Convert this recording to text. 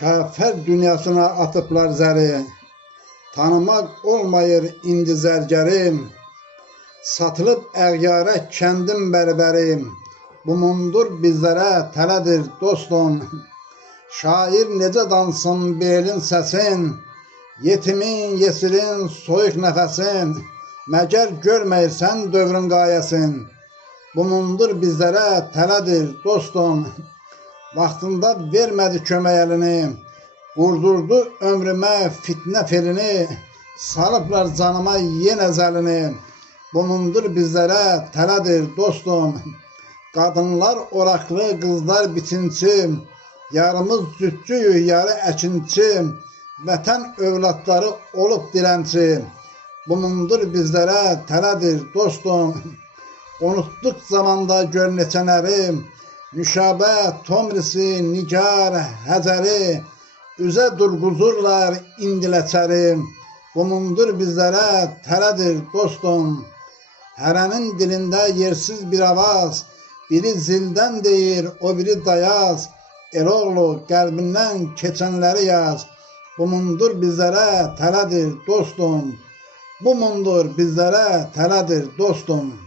Kafir dünyasına atıblar zəri, tanımaq olmayır indi zərgərim. Satılıb əğyarə kəndim bərbərim, bu mundur bizlərə tələdir dostum. Şair necə dansın belin səsin, yetimin, yesirin, soyuq nəfəsin. Məgər görməyirsən dövrün qayəsin, bu mundur bizlərə tələdir dostum. Vaxtında vermədi kömək əlini, qurdurdu ömrümə fitnə felini. Salıblar canıma yenə zəlini, bu mundur bizlərə tələdir dostum. Qadınlar oraqlı, qızlar biçinçi, yarımız cütçüyük, yarı əkinçi. Vətən övladları olub dilənçi, bu mundur bizlərə tələdir dostum. Unutduq zamanda gör neçənəri, Nüşabə, Tomrisi, Nigar, Həcəri, üzə durğuzurlar indiləçəri, bu mundur bizlərə tələdir dostum. Hərənin dilində yersiz bir avaz, biri zildən deyir, o biri dayaz. Eroğlu qəlbindən keçənləri yaz, bu mundur bizlərə tələdir dostum. Bu mundur bizlərə tələdir dostum.